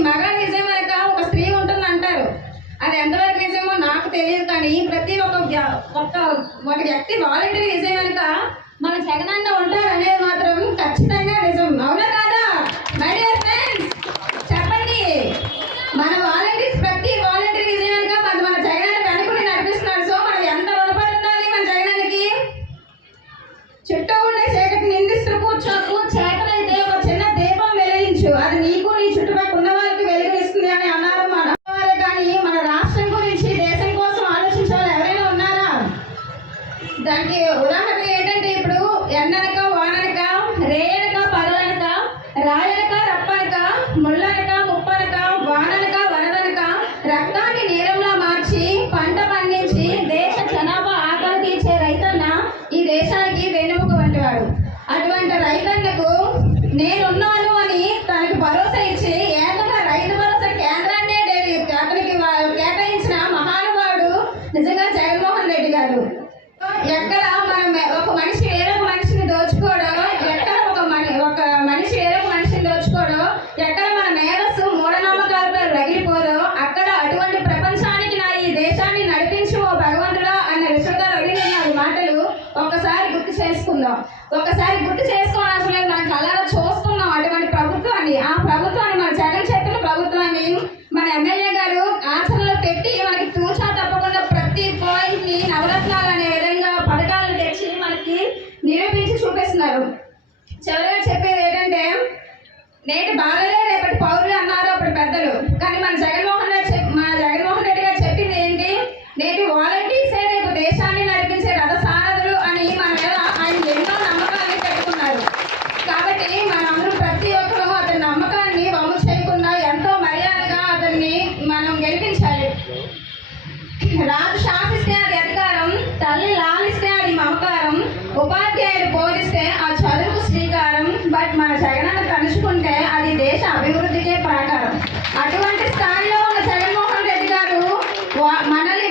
ప్రతి మగాడి విజయం ఒక స్త్రీ ఉంటుంది అంటారు అది ఎంతవరకు నిజమో నాకు తెలియదు కానీ ప్రతి ఒక్క ఒక్క ఒక వ్యక్తి వాలంటీర్ విజయం వెనుక మన జగనన్న ఉంటారు అనేది రేయనక పగలనక రాయనక రప్పనక ముళ్ళనక ముప్పనక వాననక వరదనక రక్తాన్ని నీరంలా మార్చి పంట పండించి దేశ జనాభా ఆకలి తీర్చే రైతన్న ఈ దేశానికి వెన్నెముక వంటివాడు. అటువంటి రైతన్నకు నేను గుర్తు చేసుకుందాం. ఒకసారి గుర్తు చేసుకోవడం అసలు లేదు. మన కళ్ళలో చూస్తున్నాం అటువంటి ప్రభుత్వాన్ని. ఆ ప్రభుత్వాన్ని మన జగన్ చెప్పిన ప్రభుత్వాన్ని మన ఎమ్మెల్యే గారు ఆచరణలో పెట్టి మనకి తూచా తప్పకుండా ప్రతి పాయింట్ని నవరత్నాలు అనే విధంగా పథకాలను తెచ్చి మనకి నిరూపించి చూపిస్తున్నారు. చివరిగా చెప్పేది ఏంటంటే నేటి బాలలే రేపటి పౌరులు అన్నారు అప్పుడు పెద్దలు. కానీ మన జగన్మోహన్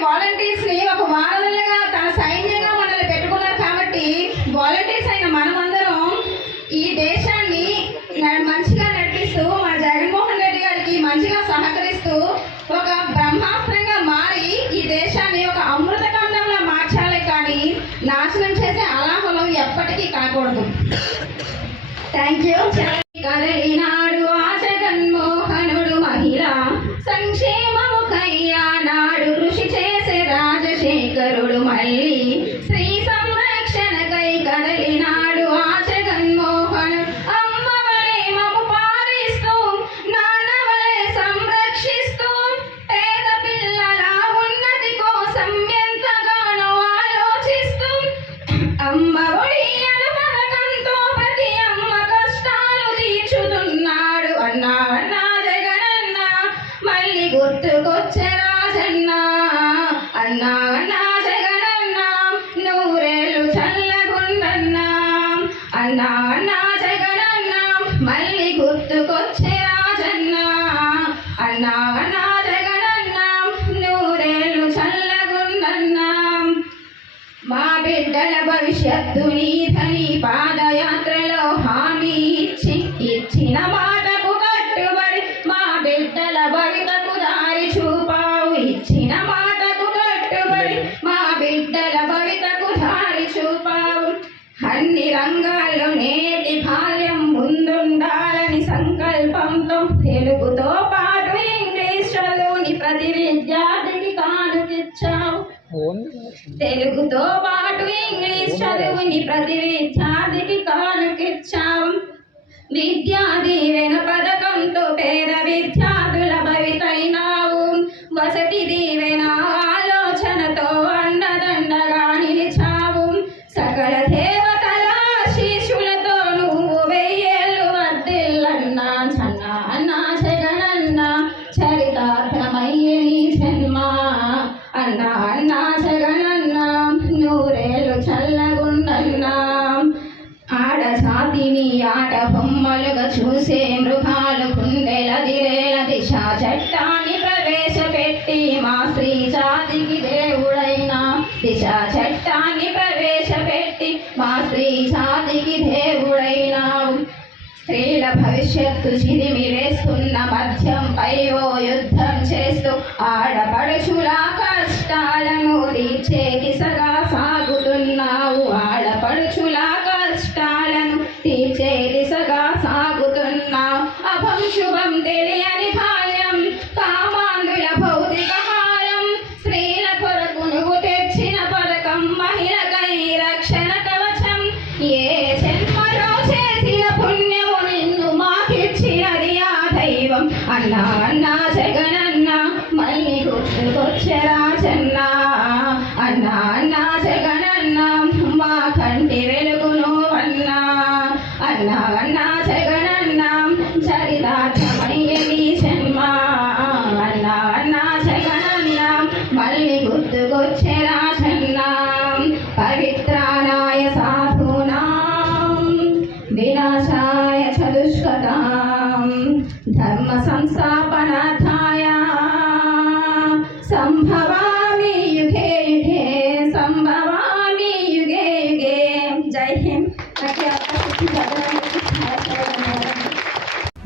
వాలంటీర్స్ని ఒక వారధులుగా తన సైన్యంగా మనల్ని పెట్టుకున్నారు కాబట్టి వాలంటీర్స్ అయిన మనమందరం ఈ దేశాన్ని న- మంచిగా నడిపిస్తూ మన జగన్మోహన్ రెడ్డి గారికి మంచిగా సహకరిస్తూ ఒక బ్రహ్మాస్త్రంగా మారి ఈ దేశాన్ని ఒక అమృత కందంలో మార్చాలి కానీ నాశనం చేసే అలాహలం ఎప్పటికీ కాకూడదు. థ్యాంక్ యూ గుర్తుకొచ్చే రాజన్న అన్నా అన్నా జగనన్న నూరేళ్ళు చల్లగుండన్నా అన్నా అన్నా జగనన్న మళ్ళీ గుర్తుకొచ్చే రాజన్న అన్నా రంగాల్లో నేటి బాల్యం ముందుండాలని సంకల్పంతో తెలుగుతో పాటు ఇంగ్లీష్ చదువుని ప్రతి విద్యార్థికి కానుకిచ్చావు తెలుగుతో పాటు ఇంగ్లీష్ చదువుని ప్రతి విద్యార్థికి కానుకిచ్చాం విద్యా దీవెన పథకంతో పేద విద్యార్థుల భవితైనా వాటిని ఆట బొమ్మలుగా చూసే మృగాలు కుండెల దిరేల దిశ చట్టాన్ని ప్రవేశపెట్టి మా స్త్రీ జాతికి దేవుడైన దిశ చట్టాన్ని ప్రవేశపెట్టి మా స్త్రీ జాతికి దేవుడైనావు. స్త్రీల భవిష్యత్తు చిరిమి వేస్తున్న మధ్యంపై ఓ యుద్ధం చేస్తూ ఆడపడుచుల ఏ జన్మలో చేసిన పుణ్యము నిన్ను మాకిచ్చినది ఆ దైవం. అన్నా అన్నా జగనన్న మళ్ళీ గుర్తుకొచ్చరా చెన్నా అన్నా అన్నా జగనన్న మా కంటి వెలుగును అన్నా. అన్నా అన్నా జగనన్న చరితార్థమయ్యే జన్మ. అన్నా అన్నా జగనన్న మళ్ళీ